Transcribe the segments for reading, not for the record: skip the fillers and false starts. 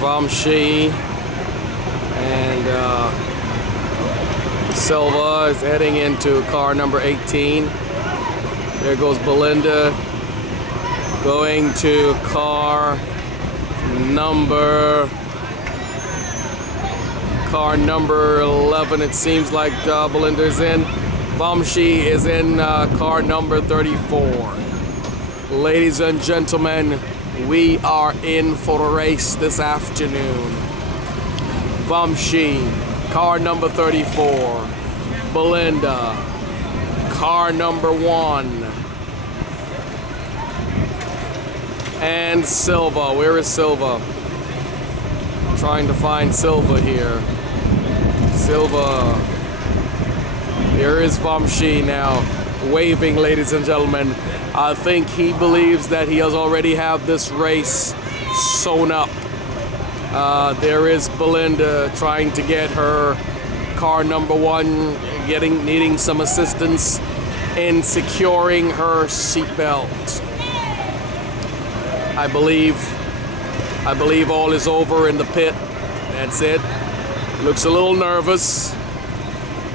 Vamsee and Selva is heading into car number 18. There goes Belinda going to car number 11. It seems like Belinda's in. Vamsee is in car number 34. Ladies and gentlemen, we are in for a race this afternoon. Vamsee, car number 34. Belinda, car number 1. And Selva. Where is Selva? Trying to find Selva here. Selva. Here is Vamsee now, waving, ladies and gentlemen. I think he believes that he has already have this race sewn up. There is Belinda trying to get her car number 1, needing some assistance in securing her seatbelt. I believe all is over in the pit. That's it. Looks a little nervous.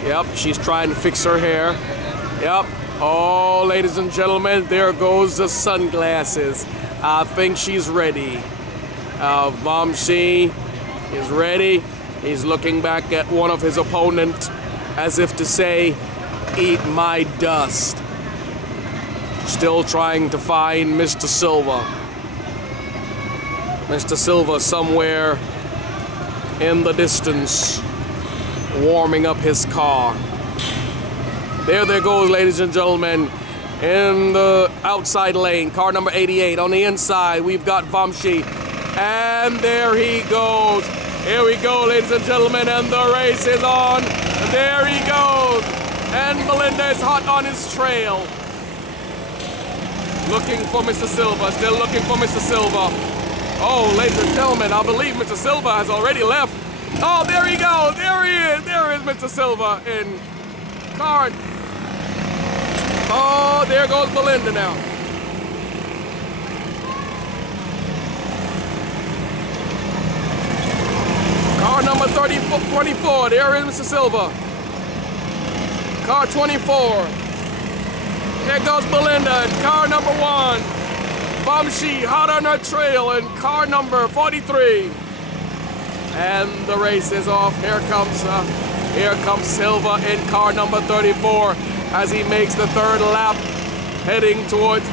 Yep, she's trying to fix her hair. Yep. Oh, ladies and gentlemen, there goes the sunglasses. I think she's ready. Vamsee is ready. He's looking back at one of his opponents as if to say, eat my dust. Still trying to find Mr. Selva. Mr. Selva somewhere in the distance, warming up his car. There goes, ladies and gentlemen, in the outside lane, car number 88. On the inside, we've got Vamsee. And there he goes. Here we go, ladies and gentlemen, and the race is on. There he goes. And Belinda is hot on his trail. Looking for Mr. Selva, still looking for Mr. Selva. Oh, ladies and gentlemen, I believe Mr. Selva has already left. Oh, there he goes. There he is. There is Mr. Selva in car. Oh, there goes Belinda now. Car number 24. There is Mr. Selva. Car 24. There goes Belinda in car number 1. Vamsee hot on her trail in car number 43. And the race is off. Here comes Selva in car number 34 as he makes the 3rd lap, heading towards.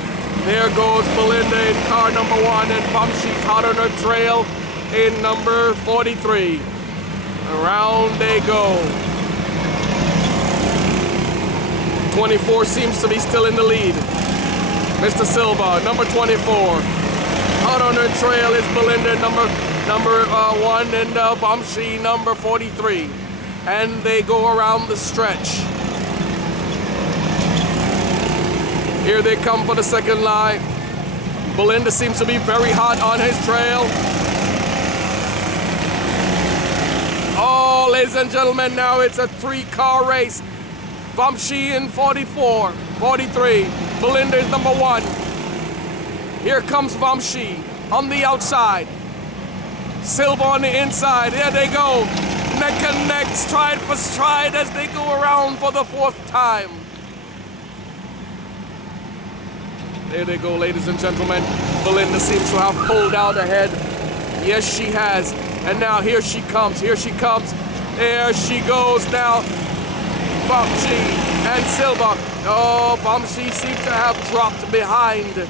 There goes Belinda in car number 1, and Vamsee's hot on her trail in number 43. Around they go. 24 seems to be still in the lead. Mr. Selva, number 24. Hot on her trail is Belinda, number 1, and Vamsee, number 43. And they go around the stretch. Here they come for the 2nd line. Belinda seems to be very hot on his trail. Oh, ladies and gentlemen, now it's a 3-car race. Vamsee in 44, 43. Belinda is number 1. Here comes Vamsee on the outside. Selva on the inside. There they go. Neck and neck, stride for stride as they go around for the 4th time. There they go, ladies and gentlemen. Belinda seems to have pulled out ahead. Yes, she has. And now here she comes. Here she comes. There she goes now. Vamsee and Selva. Oh, Vamsee seems to have dropped behind.